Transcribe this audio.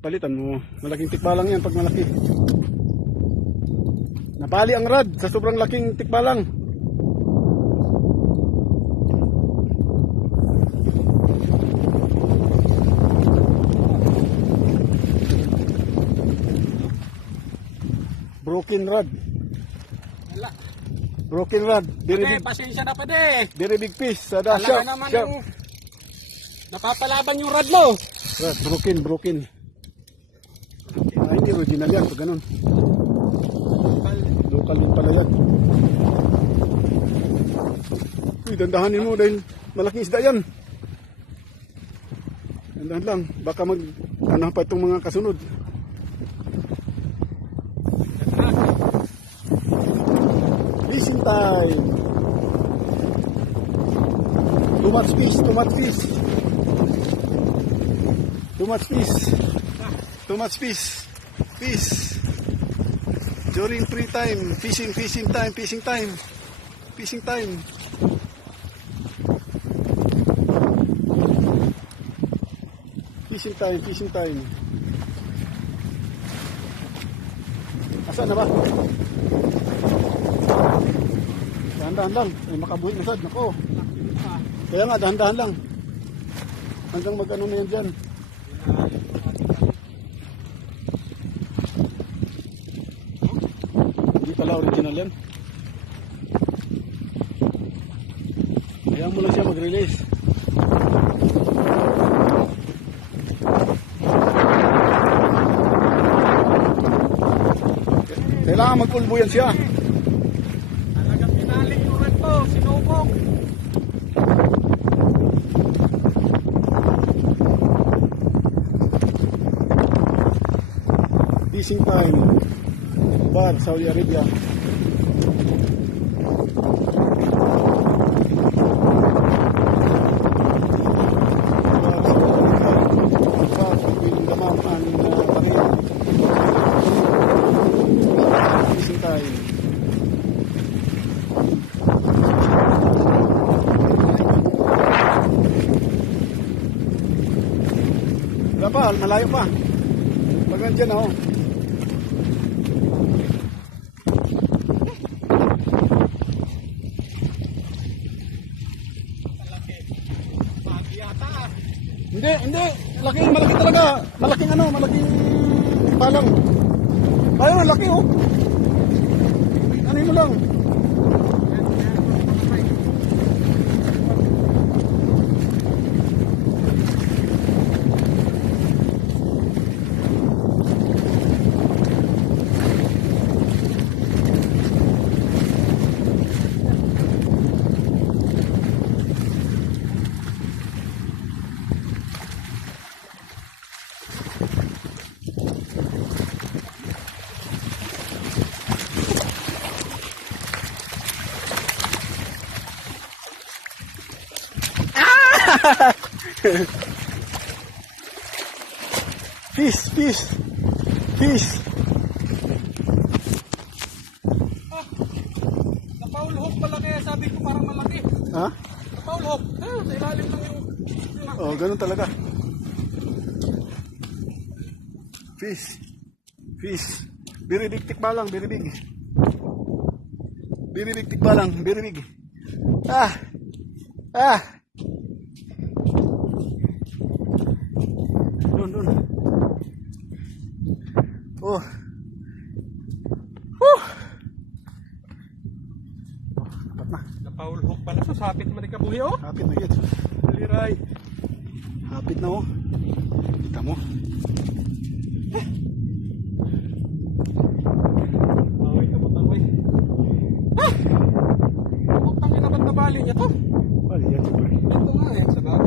palitan mo. Malaking tikbalang yan pag malaki. Nabali ang rod sa sobrang laking tikbalang. Broken rod. Wala. Broken rod. Very Pwede, big, pasensya na pwede. very big fish. Sada, Talaga sharp, naman sharp. yung napapalaban yung rod mo. Rod, broken. Ah, hindi original yan pag ganun. Local yun pala yan. Uy, dandahanin mo dahil malaking isda yan. Dandahan lang. Baka ano pa itong mga kasunod. Fishing time. Too much fish. Too much fish. Fish. During free time, fishing time. Fishing time. Asa na ba? Dahan-dahan lang. Ay, makabuhin na sad. Nako. Kaya nga, dahan-dahan lang. Hanggang mag-ano na yan dyan. Hindi pala original yan. Kaya mo lang siya mag-release. Kailangan mag-ulbo yan siya. Talagang pinaling yung rod mo. Sinubok. Fishing time. Bar, Saudi Arabia. Fishing time. Wala pa, malayo pa. Pag nandiyan ako. Hindi. Malaki talaga. Malaking palang. Ayun, laki oh. Ano mo lang. Fish. Napaul hook pala kaya sabi ko parang malaki. Ha? Napaul hook. Sa ilalim lang yung... Oh, ganun talaga. Fish. Very big tikbalang, very big. Very big tikbalang, very big. Ah. Doon. Oh. Dapat na. Napaul hook pala to. Sapit mo rin kabuhi oh. Hapit na yun. Daliray. Hapit na oh. Kita mo.